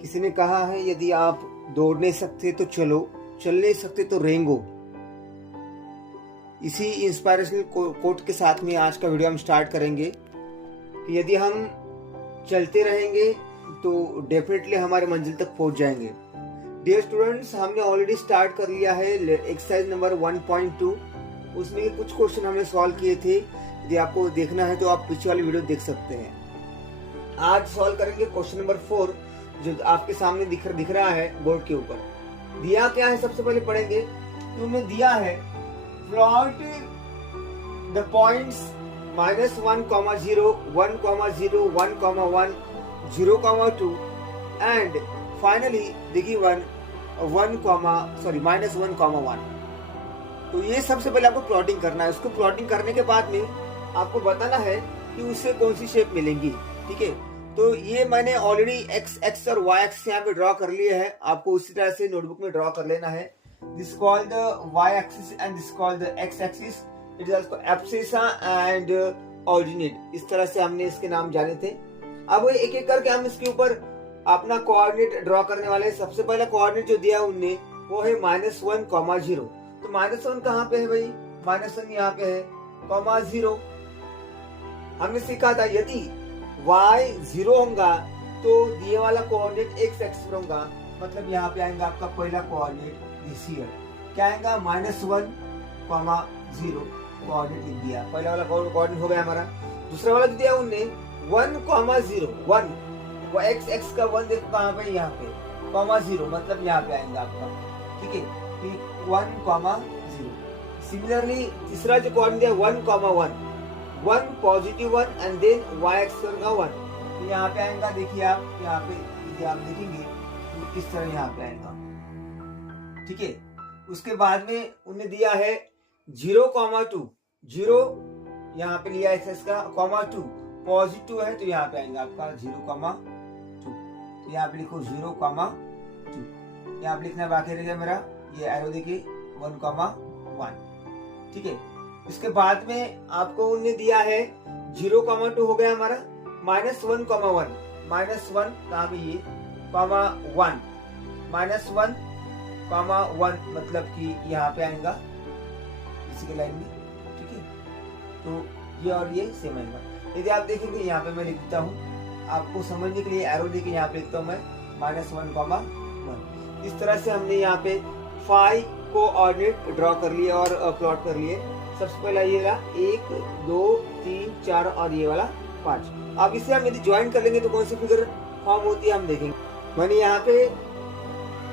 किसी ने कहा है यदि आप दौड़ नहीं सकते तो चलो, चल नहीं सकते तो रेंगो। इसी इंस्पायरेशनल कोट के साथ में आज का वीडियो हम स्टार्ट करेंगे कि यदि हम चलते रहेंगे तो डेफिनेटली हमारे मंजिल तक पहुंच जाएंगे। डियर स्टूडेंट्स, हमने ऑलरेडी स्टार्ट कर लिया है एक्सरसाइज नंबर 1.2। उसमें कुछ क्वेश्चन हमने सॉल्व किए थे। यदि आपको देखना है तो आप पीछे वाली वीडियो देख सकते हैं। आज सॉल्व करेंगे क्वेश्चन नंबर 4 जो आपके सामने दिख रहा है बोर्ड के ऊपर। दिया क्या है सबसे पहले पढ़ेंगे। तो उन्हें दिया है plot the points -1, 0, 1, 0, 1, 1, 0, 2 and finally the given -1, 1। तो ये सबसे पहले आपको प्लॉटिंग करना है। उसको प्लॉटिंग करने के बाद में आपको बताना है कि उससे कौन सी शेप मिलेंगी। ठीक है, तो ये मैंने ऑलरेडी x और y एक्सिस यहाँ पे ड्रॉ कर लिए है। आपको उसी तरह से नोटबुक में ड्रॉ कर लेना है। This called the y axis and this called the x axis. It is also abscissa and ordinate. इस तरह से हमने इसके नाम जाने थे। अब एक एक करके हम इसके ऊपर अपना कोऑर्डिनेट ड्रॉ करने वाले हैं। सबसे पहला कोऑर्डिनेट जो दिया उनने वो है -1, 0। तो -1 कहाँ पे है भाई? -1 यहाँ पे है, -0। हमने सीखा था यदि y 0 होगा तो दिए वाला कोऑर्डिनेट x एक्सिस पर होगा। मतलब यहाँ पे आएगा आपका पहला कोऑर्डिनेट दिस हियर। क्या आएगा? -1, 0 कोऑर्डिनेट लिख दिया। पहला वाला कोऑर्डिनेट हो गया हमारा। दूसरा वाला जो दिया उनने 1, 0, 1 वो x का 1 देखो कहाँ पे? यहाँ पे, 0 मतलब यहाँ पे आएगा आपका। ठीक है, 1, 0। सिमिलरली तीसरा जो कोऑर्डिनेट दिया 1, 1 positive 1 and then y axis का 1। तो यहाँ पे आएगा, देखिए आप यहाँ पे यदि आप देखेंगे तो इस तरह यहाँ पे आएगा। ठीक है, उसके बाद में उन्हें दिया है 0, 2। 0 यहाँ पे लिया एक्सिस का, 2 पॉजिटिव है तो यहाँ पे आएगा आपका 0, 2। तो यहाँ पे लिखो 0, 2। यहाँ पे लिखना बाकी रह गया मेरा, ये एरो देखिए 1, 1। ठीक है, इसके बाद में आपको उन्हें दिया है 0, 2 हो गया हमारा, -1, 1 -1 कहाँ पे? ये 1 -1, मतलब कि यहाँ पे आएगा इसी के लाइन में। ठीक है, तो ये और ये सेम आएगा। यदि आप देखेंगे यहाँ पे मैं लिखता हूँ आपको समझने के लिए, एरो देके यहाँ पे लिखता हूँ मैं -1, 1। इस तरह से हमने यहाँ पे 5 कोऑर्डिनेट ड्रॉ कर लिए और प्लॉट कर लिए। सबसे पहला ये रहा 1, 2, 3, 4 और ये वाला 5। अब इसे हम यदि ज्वाइन कर लेंगे तो कौन सी फिगर फॉर्म होती है हम देखेंगे। मैंने यहाँ पे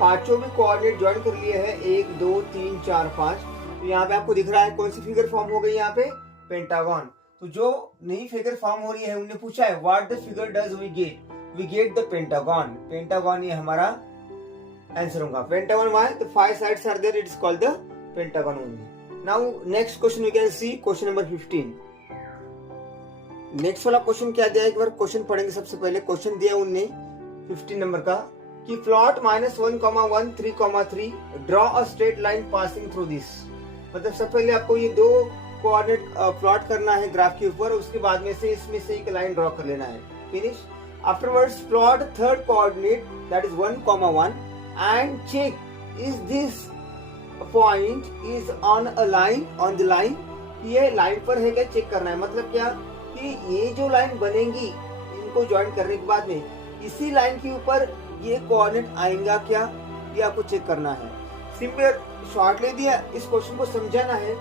पांचों में कोऑर्डिनेट ज्वाइन कर लिए हैं, 1, 2, 3, 4, 5। तो यहाँ पे आपको दिख रहा है कौन सी फिगर फॉर्म हो गई यहाँ पे? पेंटागन। तो जो नई फिगर फॉर्म हो रही है उन्हें पूछा है what the figure does we get the pentagon. Pentagon ये हमारा आंसर होगा। Pentagon why? तो 5 sides are there, it is called the pentagon only. Now next question we can see question number 15। Next वाला क्वेश्चन क्या दिया, एक बार question पढ़ेंगे। सबसे पहले क्वेश्चन दिया उनने 15 नंबर का कि plot -1, 1, 3, draw a straight line passing through this. मतलब सबसे पहले आपको ये दो कोऑर्डिनेट प्लॉट करना है ग्राफ के ऊपर, उसके बाद में से इसमें से एक लाइन ड्रॉ कर लेना है। Finish. Afterwards plot third coordinate that is 1, 1 and check is this point is on a line, on the line. ये लाइन पर है क्या चेक करना है। मतलब क्या कि ये जो लाइन बनेगी इनको ज्वाइन करने के बाद में इसी लाइन के ऊपर ये कोऑर्डिनेट आएगा क्या, ये आपको चेक करना है। सिंपल शॉर्टली दिया, इस क्वेश्चन को समझाना है।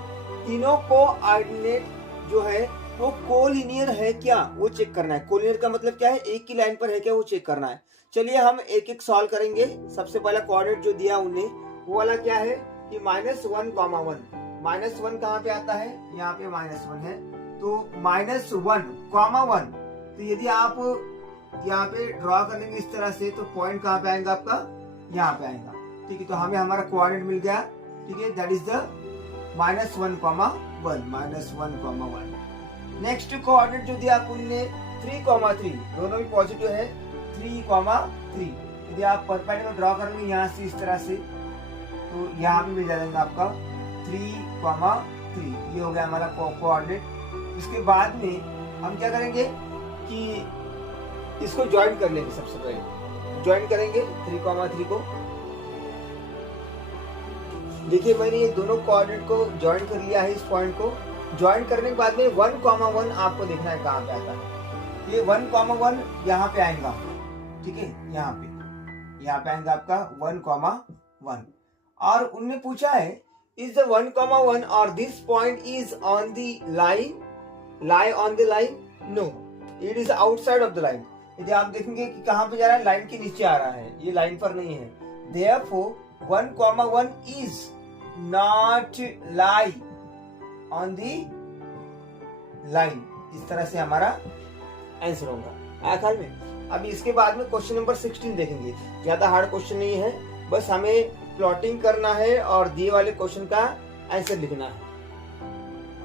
तीनों कोऑर्डिनेट जो है वो कोलिनियर है क्या, वो चेक करना है। कोलिनियर का मतलब क्या है? एक ही लाइन पर है क्या, वो चेक करना है। चलिए हम एक एक सॉल्व करेंगे। सबसे पहला कोऑर्डिनेट जो दिया उन्हें वो वाला क्या है कि -1, 1। -1 कहाँ पे आता है? यहाँ पे -1 है। तो -1, 1। तो यदि आप यहाँ पे ड्रॉ कर लेंगे इस तरह से तो पॉइंट कहाँ पे आएगा आपका? यहाँ पे आएगा। ठीक है, तो हमें हमारा कोऑर्डिनेट मिल गया। ठीक है, that is the -1, 1। Next coordinate जो दिया आपने 3, 3, दोनों भी पॉजिटिव है। 3, 3। यदि आप परपेंडिकुलर ड्रॉ करेंगे यहाँ से इस तरह से तो यहाँ भी मिल जाएगा आपका 3, 3। ये हो गया हमारा कोऑर्डिनेट। इसके बाद में हम क्या करेंगे कि इसको ज्वाइन कर लेंगे। सबसे पहले ज्वाइन करेंगे 3,3 को। देखिए मैंने ये दोनों कोऑर्डिनेट को ज्वाइन कर लिया है। इस पॉइंट को ज्वाइन करने के बाद में 1,1 आपको देखना है कहाँ पे आता है। ये 1,1 यहाँ पे आएगा, ठीक है, यहाँ पे आएगा आपका 1,1। और उनने पूछा है इज द 1,1 और this point is on the line, lie on the line? No, it is outside of the line. यदि आप देखेंगे कि कहाँ पे जा रहा है, लाइन के नीचे आ रहा है, ये लाइन पर नहीं है। Therefore 1,1 is not lie on the line। इस तरह से हमारा आंसर होगा। आया ख्याल में? अभी इसके बाद में क्वेश्चन नंबर 16 देखेंगे। ज्यादा हार्ड क्वेश्चन नहीं है, बस हमें प्लॉटिंग करना है और दिए वाले क्वेश्चन का आंसर लिखना है।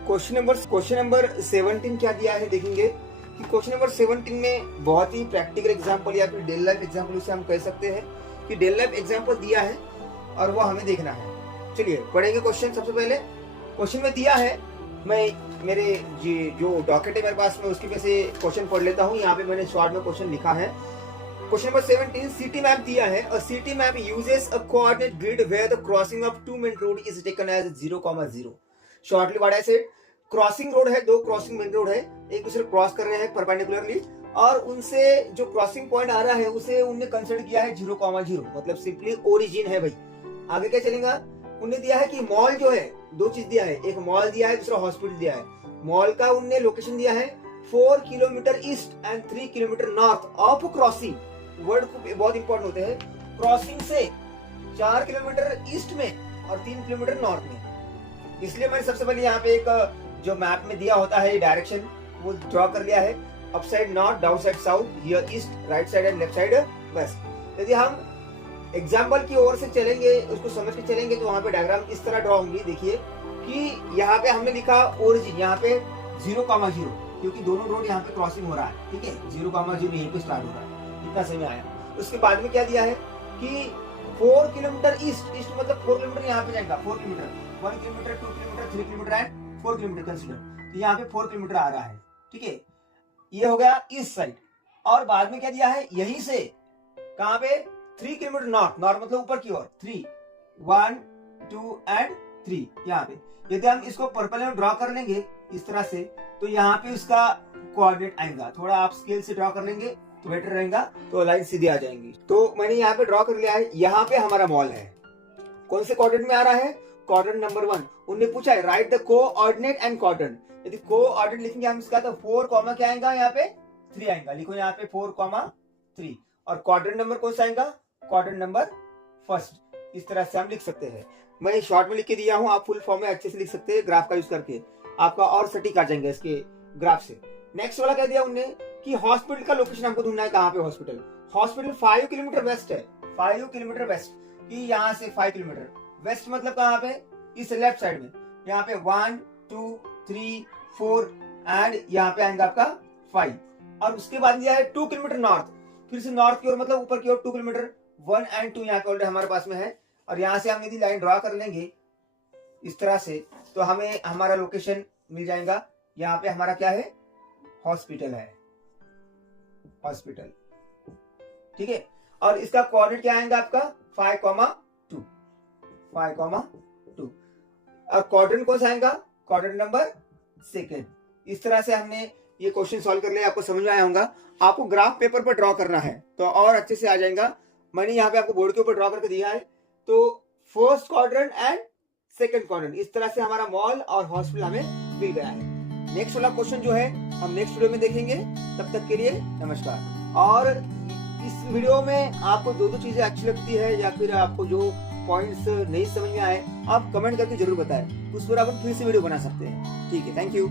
क्वेश्चन नंबर 17 क्या दिया है देखेंगे कि क्वेश्चन नंबर 17 में बहुत ही प्रैक्टिकल एग्जांपल या फिर डेली लाइफ एग्जांपल उसे हम कह सकते हैं कि डेली लाइफ एग्जांपल दिया है और वो हमें देखना है। चलिए पढ़ेंगे क्वेश्चन। सबसे पहले क्वेश्चन में दिया है, मैं मेरे जो डॉक्यूमेंट है मेरे पास में उसके में से क्वेश्चन पढ़ लेता हूँ। यहाँ पे मैंने शॉर्ट में क्वेश्चन लिखा है। क्वेश्चन नंबर 17, सिटी मैप दिया है। A city map uses a coordinate grid where the crossing of two main road is taken as 0,0। Shortly what I said, crossing road है, दो क्रॉसिंग मेन रोड है, एक दूसरे cross कर रहे हैं परपेंडिकुलरली, और उनसे जो क्रॉसिंग पॉइंट आ रहा है उसे उनने कंसिडर किया है 0,0, मतलब सिंपली ओरिजिन है भाई। आगे क्या चलेगा, उन्हें दिया है कि मॉल जो है, दो चीज दिया है, एक मॉल दिया है, दूसरा हॉस्पिटल दिया है। मॉल का उनने लोकेशन दिया है 4 kilometre east and 3 kilometre north of crossing. Word को बहुत इंपॉर्टेंट होते हैं। क्रॉसिंग से 4 किलोमीटर ईस्ट में और 3 किलोमीटर नॉर्थ में। इसलिए मैंने सबसे पहले यहाँ पे एक जो मैप में दिया होता है डायरेक्शन वो ड्रॉ कर लिया है। Up side north, down side south, here east, right side and left side west. यदि हम एग्जाम्पल की ओर से चलेंगे, उसको समझ के चलेंगे तो वहां पे डायग्राम इस तरह ड्रॉ होंगी। देखिए कि यहाँ पे हमने लिखा ओरिजिन, यहाँ पे 0,0, क्योंकि दोनों रोड यहाँ पे क्रॉसिंग हो रहा है, ठीक है, 0,0 यहीं पे स्टार्ट हो रहा है। इतना समय आया। उसके बाद में क्या दिया है कि 4 किलोमीटर ईस्ट, ईस्ट मतलब 4 किलोमीटर यहाँ पे जाएगा, 4 kilometre, 1 kilometre, 2 kilometre, 3 kilometre and 4 kilometre consider. तो यहाँ पे 4 किलोमीटर आ रहा है, ठीक है, ये हो गया ईस्ट साइड। और बाद में क्या दिया है, यहीं से कहां पे 3 किलोमीटर नॉर्थ, नॉर्थ मतलब ऊपर की ओर, 3, 1, 2 एंड 3 यहाँ पे। यदि हम इसको पर्पल में ड्रॉ कर लेंगे इस तरह से, तो यहाँ पे उसका कोऑर्डिनेट आएगा। थोड़ा आप स्केल से ड्रॉ कर लेंगे तो बेटर रहेगा, तो लाइन सीधी आ जाएंगी। तो मैंने यहाँ पे ड्रॉ कर लिया है। यहाँ पे हमारा मॉल है, कौन से कोऑर्डिनेट में आ रहा है, कोऑर्डिनेट नंबर 1। उन्होंने पूछा है right the coordinate and coordinate. यदि कोऑर्डिनेट लिखेंगे हम इसका तो 4 कॉमा क्या आएगा, यहाँ पे 3 आएगा। लिखो यहाँ पे 4,3। और कोऑर्डिनेट नंबर कौन सा आएगा, कोऑर्डिनेट नंबर फर्स्ट। इस तरह से हम लिख सकते हैं। मैं शॉर्ट में लिख के दिया हूँ, आप फुल फॉर्म में अच्छे से लिख सकते हैं ग्राफ का यूज करके, आपका और सटीक आ जाएंगे इसके ग्राफ से। नेक्स्ट वाला क्या दिया उन्होंने कि हॉस्पिटल का लोकेशन हमको ढूंढना है। कहाँ पे हॉस्पिटल, हॉस्पिटल 5 किलोमीटर वेस्ट है, 5 किलोमीटर वेस्ट की, यहाँ से 5 किलोमीटर वेस्ट मतलब कहाँ पे, इस लेफ्ट साइड में। यहाँ पे 1, 2, 3, 4 एंड यहाँ पे आएगा आपका 5। और उसके बाद दिया है 2 किलोमीटर नॉर्थ, फिर से नॉर्थ की ओर मतलब ऊपर की ओर 2 किलोमीटर, 1 एंड 2 यहाँ पे ऑलरेडी हमारे पास में है। और यहाँ से हम यदि लाइन ड्रॉ कर लेंगे इस तरह से, तो हमें हमारा लोकेशन मिल जाएगा। यहाँ पे हमारा क्या है, हॉस्पिटल है, हॉस्पिटल, ठीक है। और इसका कोऑर्डिनेट क्या आएगा आपका 5,2, 5,2। और कोऑर्डिनेट कौन सा आएगा, कोऑर्डिनेट नंबर 2। इस तरह से हमने ये क्वेश्चन सॉल्व कर लिया। आपको समझ में आया होगा। आपको ग्राफ पेपर पर ड्रॉ करना है तो और अच्छे से आ जाएगा। मैंने यहाँ पे आपको बोर्ड के ऊपर ड्रॉ करके दिया है। तो first quadrant and second quadrant, इस तरह से हमारा मॉल और हॉस्पिटल हमें मिल गया है। नेक्स्ट वाला क्वेश्चन जो है हम नेक्स्ट वीडियो में देखेंगे। तब तक के लिए नमस्कार। और इस वीडियो में आपको दो चीजें अच्छी लगती है या फिर आपको जो पॉइंट्स नहीं समझ में आए, आप कमेंट करके जरूर बताएं, उस पर अपन फिर से वीडियो बना सकते हैं। ठीक है, थैंक यू।